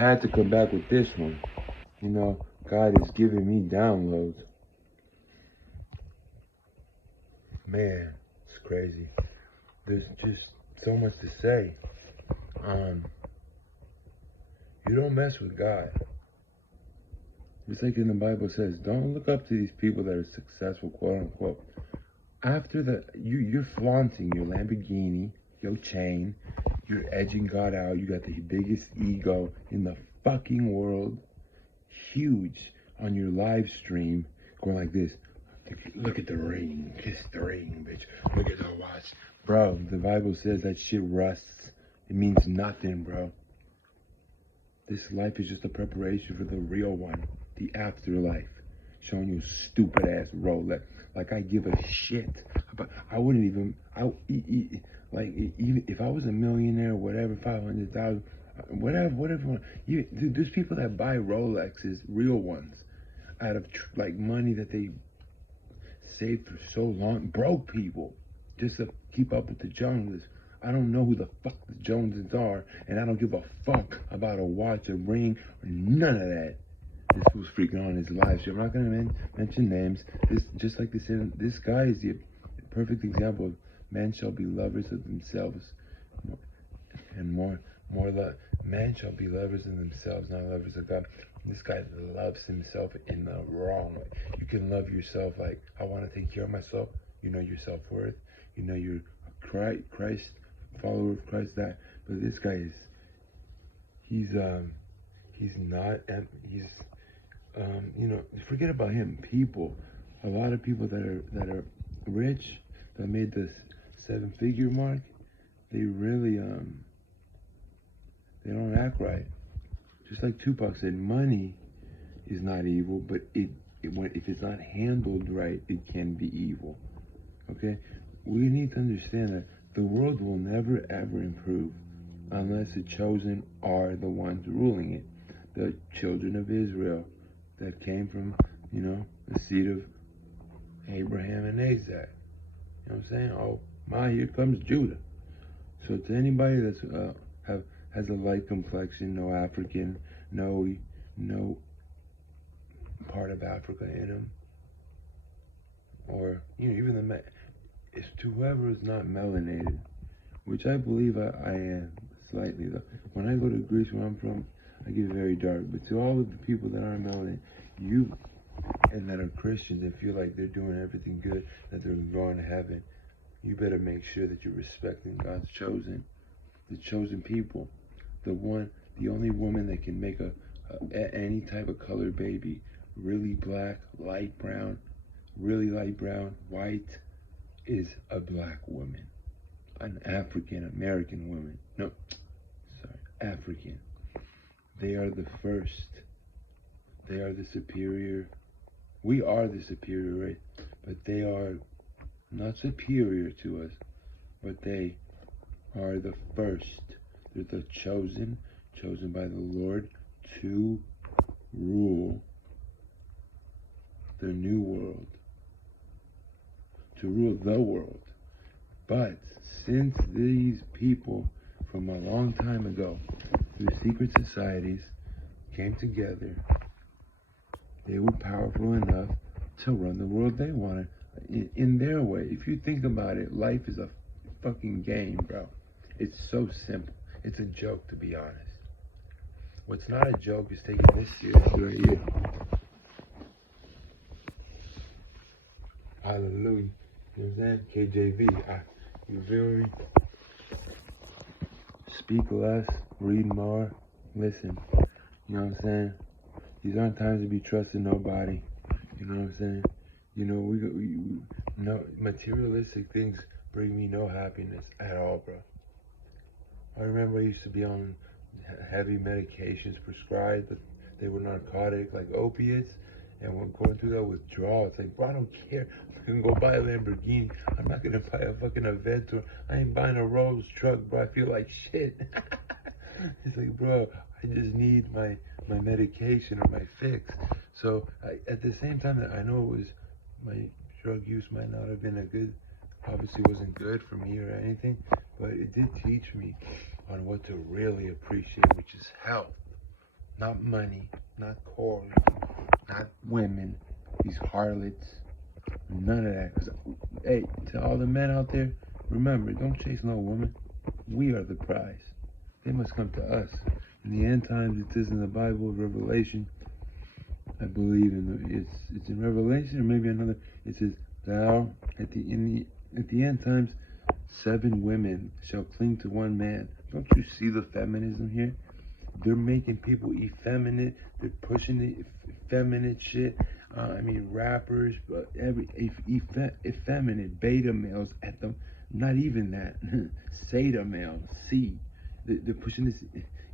had to come back with this one. You know, God is giving me downloads. Man, it's crazy. There's just so much to say. You don't mess with God. It's like in the Bible says, don't look up to these people that are successful, quote unquote. After you're flaunting your Lamborghini, your chain, you're edging God out. You got the biggest ego in the fucking world, huge, on your live stream, going like this. Look at the ring, kiss the ring, bitch. Look at the watch, bro. The Bible says that shit rusts. It means nothing, bro. This life is just a preparation for the real one, the afterlife. Showing you stupid ass Rolex. Like I give a shit about. I wouldn't even. Even if I was a millionaire, whatever, 500,000, whatever. Dude, there's people that buy Rolexes, real ones, out of money that they saved for so long. Broke people, just to keep up with the Joneses. I don't know who the fuck the Joneses are, and I don't give a fuck about a watch, a ring, or none of that. This was freaking on his live stream. I'm not gonna mention names. Just like this guy is the perfect example of men shall be lovers of themselves, and more love. Men shall be lovers of themselves, not lovers of God. This guy loves himself in the wrong way. You can love yourself like, I want to take care of myself. You know your self-worth. You know you're a Christ follower of Christ. That, but this guy is. He's not. Forget about him. People, a lot of people that are rich, that made this 7-figure mark, they really they don't act right. Just like Tupac said, money is not evil, but if it's not handled right, it can be evil. Okay, we need to understand that the world will never ever improve unless the chosen are the ones ruling it, the children of Israel that came from, the seed of Abraham and Isaac. You know what I'm saying? Oh my, here comes Judah. So to anybody that's has a light complexion, no African, no part of Africa in him, or even it's to whoever is not melanated, which I believe I am slightly though. When I go to Greece, where I'm from, I get very dark. But to all of the people that aren't melanated, and that are Christians and feel like they're doing everything good, that they're going to heaven, you better make sure that you're respecting God's chosen, the chosen people, the only woman that can make any type of colored baby, really black, light brown, really light brown, white, is a black woman, an African American woman. No, sorry, African. They are the first. They are the superior. We are the superior race, but they are not superior to us, but they are the first. They're the chosen by the Lord to rule the new world, to rule the world. But since these people from a long time ago, through secret societies, came together, they were powerful enough to run the world they wanted in their way. If you think about it, life is a fucking game, bro. It's so simple. It's a joke, to be honest. What's not a joke is taking this seriously right here. Hallelujah. You know what I'm saying? KJV. You feel me? Speak less, read more, listen. You know what I'm saying? These aren't times to be trusting nobody. You know what I'm saying? No materialistic things bring me no happiness at all, bro. I remember I used to be on heavy medications prescribed, but they were narcotic, like opiates, and when going through that withdrawal, it's like, bro, I don't care. I'm gonna go buy a Lamborghini. I'm not gonna buy a fucking Aventura. I ain't buying a Rolls truck, bro. I feel like shit. It's like, bro, I just need my medication or my fix. So at the same time that I know it was, my drug use might not have been obviously wasn't good for me or anything, but it did teach me on what to really appreciate, which is health. not money, not cars, not women, these harlots, none of that. 'Cause, hey, to all the men out there, remember, don't chase no woman. We are the prize. They must come to us. In the end times, it says in the Bible, Revelation, I believe it's in Revelation or maybe another. It says, "Thou at the end times, 7 women shall cling to one man." Don't you see the feminism here? They're making people effeminate. They're pushing the effeminate shit. Rappers, but effeminate beta males at them. Not even that. Zeta males. C. They're pushing this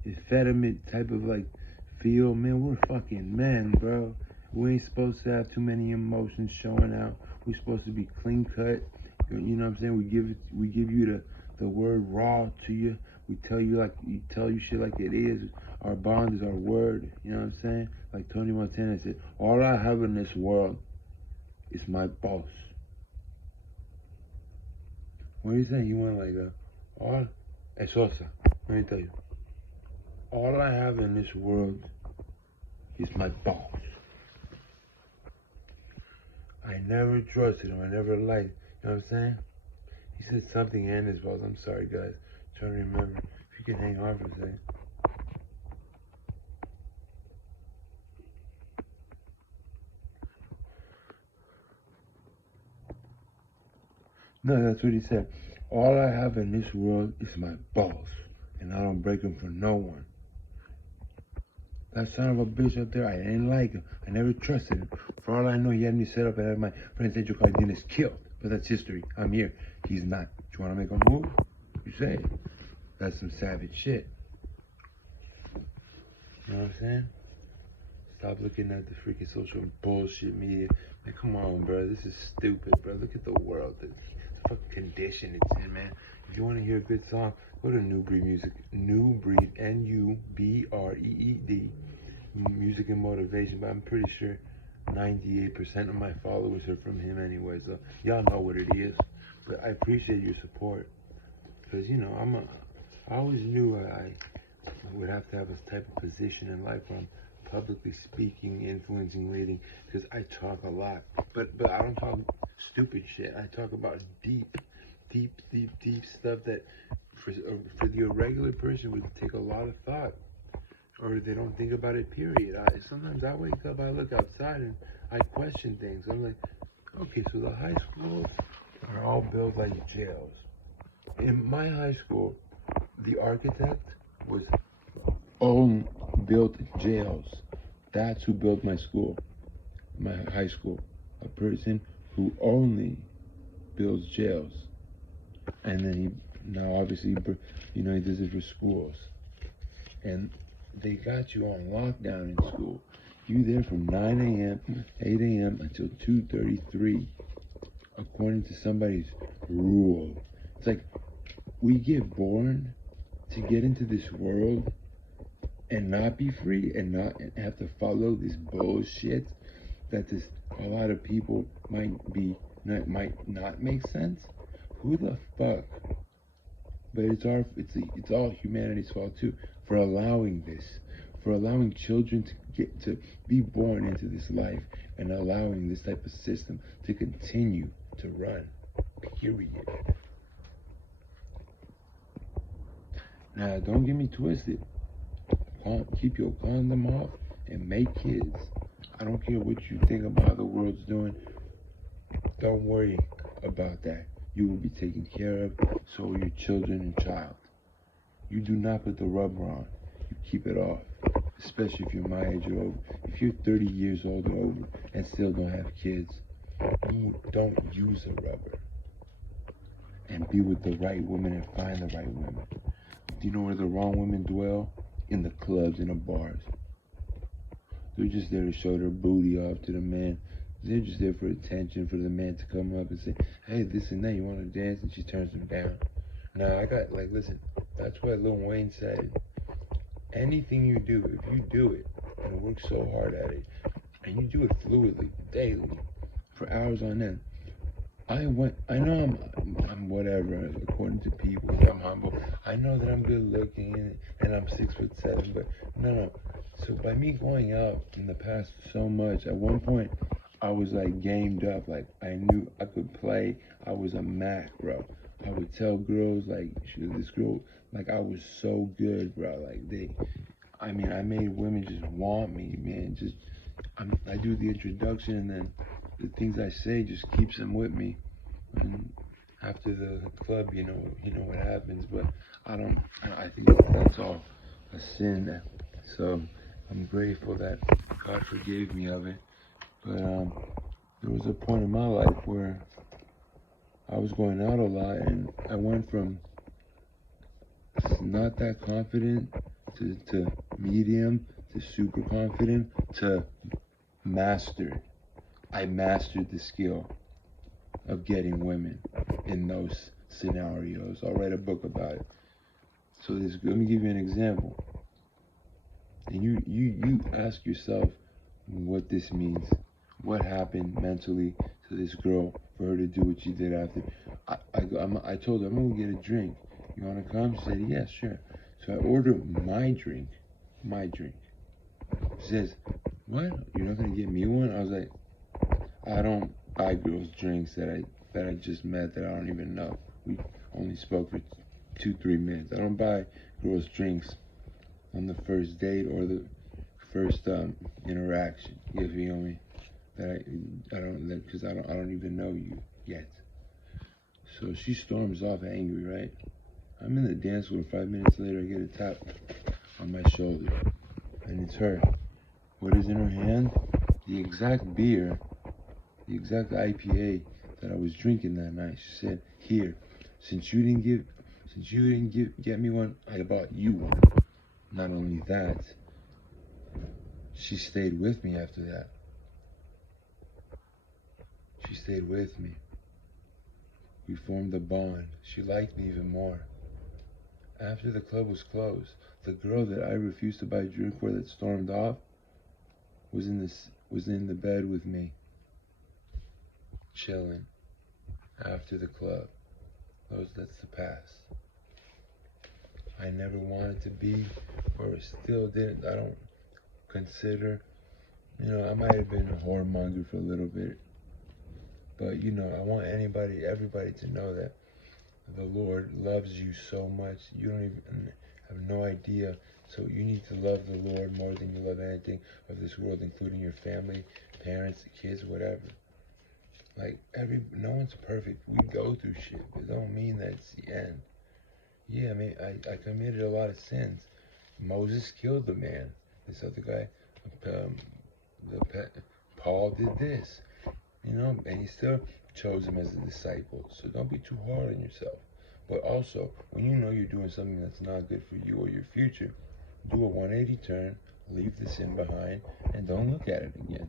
effeminate type of like feel. Man, we're fucking men, bro. We ain't supposed to have too many emotions showing out. We're supposed to be clean cut. You know what I'm saying? We give you the word raw to you. We tell you shit like it is. Our bond is our word. You know what I'm saying? Like Tony Montana said, all I have in this world is my boss. What do you think? You went like all Sosa. Let me tell you. All I have in this world is my boss. I never trusted him. I never liked. You know what I'm saying? He said something in his voice. I'm sorry, guys. I'm trying to remember. If you can hang on for a second. No, that's what he said. All I have in this world is my boss, and I don't break him for no one. That son of a bitch up there, I didn't like him. I never trusted him. For all I know, he had me set up and had my friend Angel Cardenas killed. But that's history. I'm here. He's not. You want to make a move? You say. That's some savage shit. You know what I'm saying? Stop looking at the freaking social bullshit media. Man, come on, bro. This is stupid, bro. Look at the world. The fucking condition it's in, man. If you want to hear a good song, go to New Breed Music. New Breed, Nubreed. Music and motivation. But I'm pretty sure 98% of my followers are from him anyway. So y'all know what it is. But I appreciate your support. Because, you know, I always knew I would have to have a type of position in life where I'm publicly speaking, influencing, leading, because I talk a lot. But I don't talk stupid shit. I talk about deep stuff that for the irregular person would take a lot of thought, or they don't think about it, period. Sometimes I wake up, I look outside, and I question things. I'm like, okay, so the high schools are all built like jails. In my high school, the architect was built jails. That's who built my school, my high school. A person who only builds jails. And then now obviously, he does it for schools. And they got you on lockdown in school. You there from 9 a.m., 8 a.m. until 2:33, according to somebody's rule. It's like, we get born to get into this world and not be free and not have to follow this bullshit that a lot of people might not make sense. Who the fuck? But it's all humanity's fault too, for allowing this, for allowing children to be born into this life and allowing this type of system to continue to run. Period. Now, don't get me twisted. Keep your condom off and make kids. I don't care what you think about how the world's doing. Don't worry about that. You will be taken care of, so will your children and child. You do not put the rubber on. You keep it off. Especially if you're my age or over. If you're 30 years old or over and still don't have kids, you don't use a rubber. And be with the right woman and find the right women. Do you know where the wrong women dwell? In the clubs and the bars. They're just there to show their booty off to the man. They're just there for attention, for the man to come up and say, hey, this and that, you want to dance? And she turns them down. Now, listen, that's why Lil Wayne said, anything you do, if you do it, and work so hard at it, and you do it fluidly, daily, for hours on end, I know I'm whatever, according to people, I'm humble. I know that I'm good looking and I'm 6'7", but no. So by me going out in the past so much, at one point I was like gamed up. Like I knew I could play. I was a Mac, bro. I would tell girls like this girl, like I was so good, bro. Like I mean, I made women just want me, man. I do the introduction, and then the things I say just keeps them with me. And after the club, you know what happens. But I think that's all a sin. So I'm grateful that God forgave me of it. But there was a point in my life where I was going out a lot, and I went from not that confident to medium to super confident to mastered. I mastered the skill of getting women in those scenarios. I'll write a book about it. So let me give you an example. And you ask yourself what this means. What happened mentally to this girl for her to do what she did after? I told her, I'm going to get a drink. You want to come? She said, yeah, sure. So I ordered my drink. She says, what? You're not going to get me one? I was like, I don't buy girls drinks that I just met that I don't even know. We only spoke for 2-3 minutes. I don't buy girls drinks on the first date or the first interaction. You feel me? I don't because I don't even know you yet. So she storms off angry, right? I'm in the dance floor. 5 minutes later, I get a tap on my shoulder, and it's her. What is in her hand? The exact beer, the exact IPA that I was drinking that night. She said, "Here, since you didn't get me one, I bought you one." Not only that, she stayed with me after that. She stayed with me. We formed a bond. She liked me even more. After the club was closed, the girl that I refused to buy a drink for that stormed off was in the bed with me, chilling after the club. That's the past. I never wanted to be, or still didn't. I don't consider, I might have been a whoremonger for a little bit, but I want everybody to know that the Lord loves you so much. You don't even have no idea. So you need to love the Lord more than you love anything of this world, including your family, parents, kids, whatever. Like no one's perfect. We go through shit, but it don't mean that it's the end. Yeah, I mean, I committed a lot of sins. Moses killed the man. This other guy, Paul did this, and he still chose him as a disciple. So don't be too hard on yourself. But also, when you know you're doing something that's not good for you or your future, do a 180 turn, leave the sin behind, and don't look at it again.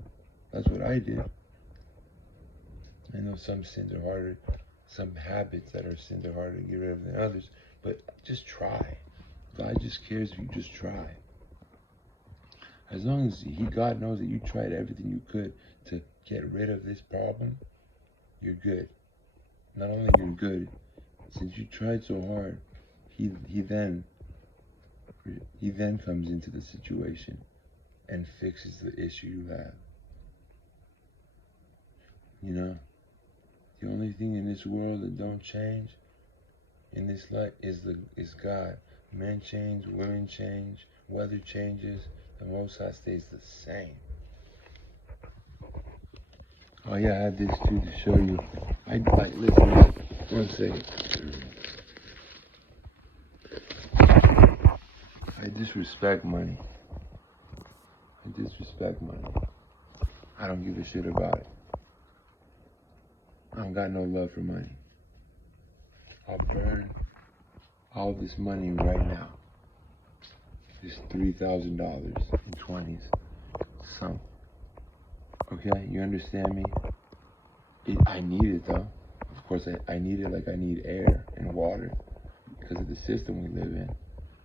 That's what I did. I know some sins are harder, some habits that are sins are harder to get rid of than others, but just try. God just cares if you just try. As long as God knows that you tried everything you could to get rid of this problem, you're good. Not only you're good, since you tried so hard, he then comes into the situation and fixes the issue you have. The only thing in this world that don't change in this life is God. Men change, women change, weather changes, the Most High stays the same. Oh yeah, I had this too to show you. Listen, 1 second. I disrespect money. I don't give a shit about it. I don't got no love for money. I'll burn all this money right now. This $3,000 in 20s. Some. Okay, you understand me? I need it though. Of course, I need it like I need air and water because of the system we live in.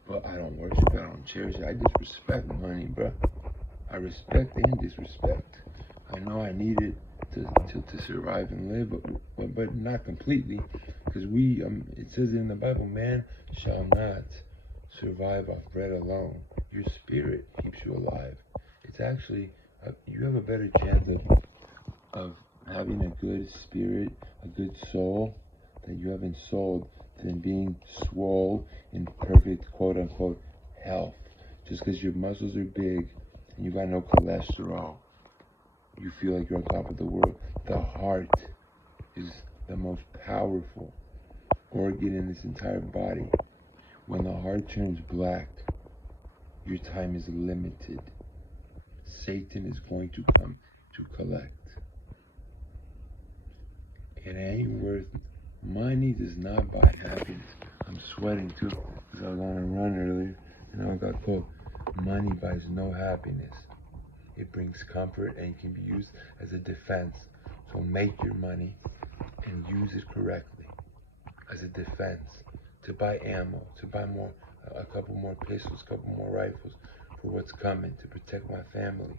But I don't worship it, I don't cherish it. I disrespect money, bro. I respect and disrespect. I know I need it to survive and live, but not completely, because it says in the Bible, man shall not survive off bread alone. Your spirit keeps you alive. It's actually, you have a better chance of having a good spirit, a good soul that you haven't sold than being swole in perfect quote unquote health. Just because your muscles are big and you got no cholesterol, you feel like you're on top of the world. The heart is the most powerful organ in this entire body. When the heart turns black, your time is limited. Satan is going to come to collect. It ain't worth. Money does not buy happiness. I'm sweating too because I was on a run earlier and I got cold. Money buys no happiness. It brings comfort and can be used as a defense. So make your money and use it correctly as a defense to buy ammo, to buy a couple more pistols, a couple more rifles for what's coming, to protect my family,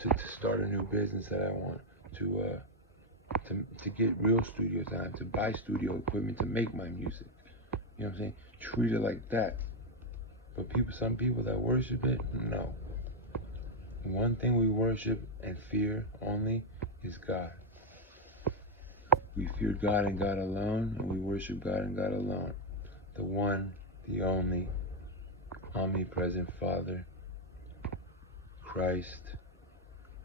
to start a new business that I want, to get real studio time, to buy studio equipment to make my music. You know what I'm saying? Treat it like that. But some people that worship it, no. One thing we worship and fear only is God. We fear God and God alone, and we worship God and God alone. The one, the only, omnipresent Father, Christ,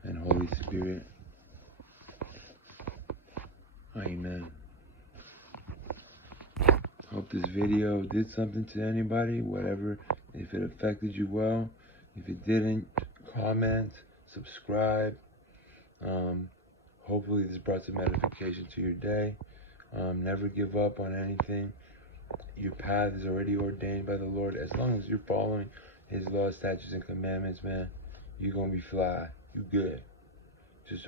and Holy Spirit. Amen. Hope this video did something to anybody, whatever. If it affected you well. If it didn't, comment, subscribe. Hopefully this brought some edification to your day. Never give up on anything. Your path is already ordained by the Lord. As long as you're following His laws, statutes, and commandments, man, you're going to be fly. You good. Just,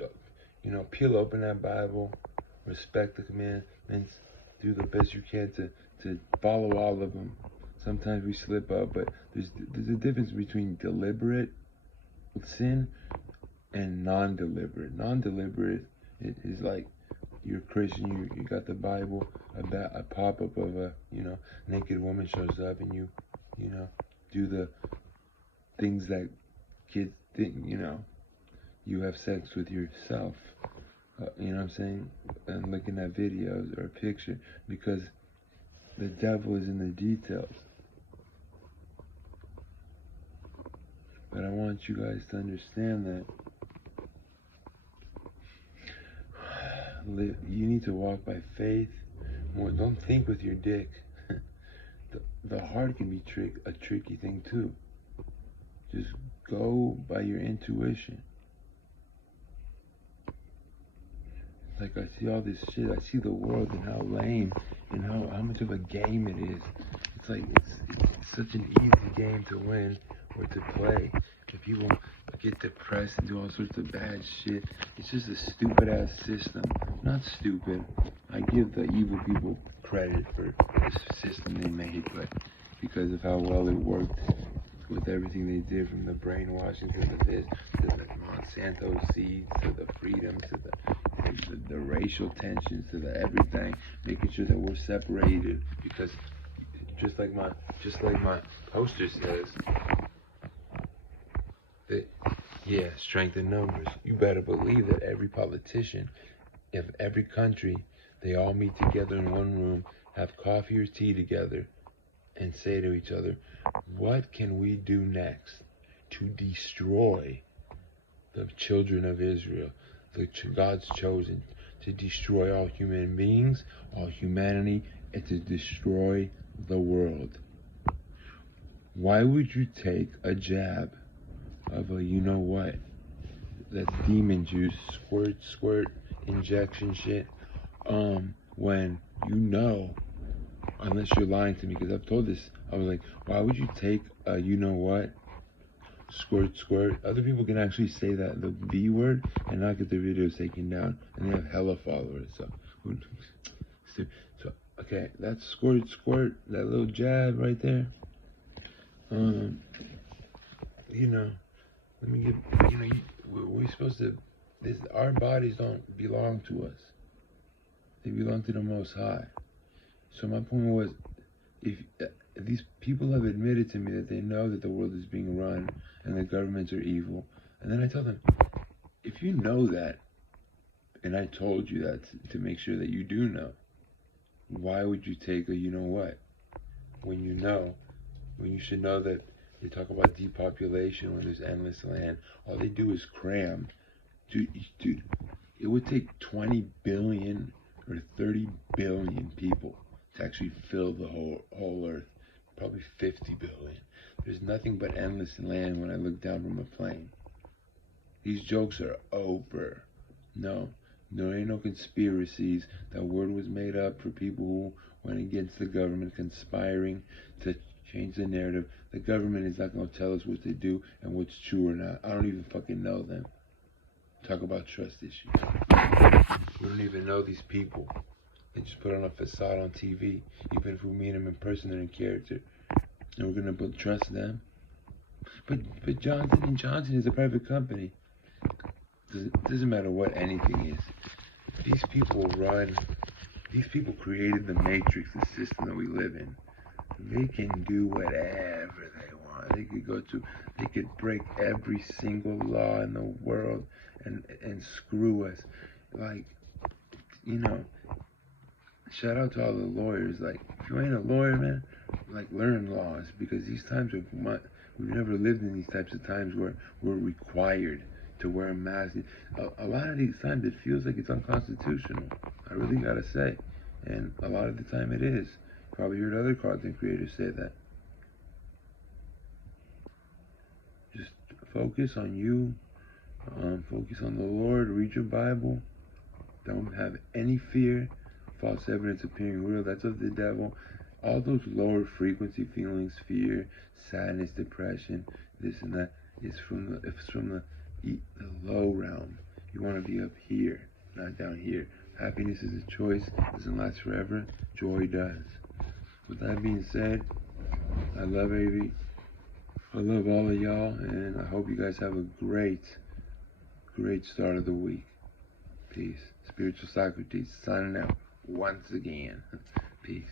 peel open that Bible. Respect the commandments. Do the best you can to follow all of them. Sometimes we slip up, but there's a difference between deliberate sin and non-deliberate. Non-deliberate is like you're a Christian, you got the Bible, a pop-up of a naked woman shows up, and you do the things that kids think, you have sex with yourself. You know what I'm saying? And looking at videos or a picture, because the devil is in the details. But I want you guys to understand that you need to walk by faith. Don't think with your dick. The heart can be a tricky thing too. Just go by your intuition. Like, I see all this shit. I see the world and how lame and how much of a game it is. It's like it's such an easy game to win or to play. If people get depressed and do all sorts of bad shit, it's just a stupid ass system. Not stupid. I give the evil people credit for the system they made, but because of how well it worked with everything they did, from the brainwashing to the Monsanto seeds to the freedoms to the racial tensions to the everything, making sure that we're separated, because just like my poster says, that strength in numbers. You better believe that every politician of every country, they all meet together in one room, have coffee or tea together, and say to each other, what can we do next to destroy the children of Israel, God's chosen, to destroy all human beings, all humanity, and to destroy the world? Why would you take a jab of a you-know-what, that's demon juice, squirt, injection shit, when unless you're lying to me, because I've told this, I was like, why would you take a you-know-what, squirt? Other people can actually say that, the V word, and not get their videos taken down, and they have hella followers, so okay, that's squirt, that little jab right there, let me give, we're supposed to, our bodies don't belong to us. They belong to the Most High. So my point was, if these people have admitted to me that they know that the world is being run and the governments are evil, and then I tell them, if you know that, and I told you that to make sure that you do know, why would you take a you know what when you know, when you should know that they talk about depopulation when there's endless land? All they do is cram. Dude, it would take 20 billion or 30 billion people to actually fill the whole earth. Probably 50 billion. There's nothing but endless land when I look down from a plane. These jokes are over. No, there ain't no conspiracies. That word was made up for people who went against the government, conspiring to change the narrative. The government is not going to tell us what to do and what's true or not. I don't even fucking know them. Talk about trust issues. We don't even know these people. They just put on a facade on TV. Even if we meet them in person, they're in character. And we're going to trust them. But Johnson & Johnson is a private company. Doesn't matter what anything is. These people created the matrix, the system that we live in. They can do whatever they want. They could break every single law in the world and screw us. Like, you know, shout out to all the lawyers. Like, if you ain't a lawyer, man, like, learn laws, because these times we've never lived in these types of times where we're required to wear a mask. A lot of these times it feels like it's unconstitutional. I really gotta say, and a lot of the time it is. Probably heard other content creators say that. Just focus on you. Focus on the Lord. Read your Bible. Don't have any fear. False evidence appearing real, that's of the devil. All those lower frequency feelings, fear, sadness, depression, this and that, it's from the low realm. You want to be up here, not down here. Happiness is a choice. Doesn't last forever. Joy does. With that being said, I love Avi. I love all of y'all, and I hope you guys have a great start of the week. Peace. Spiritual Socrates signing out once again. Peace.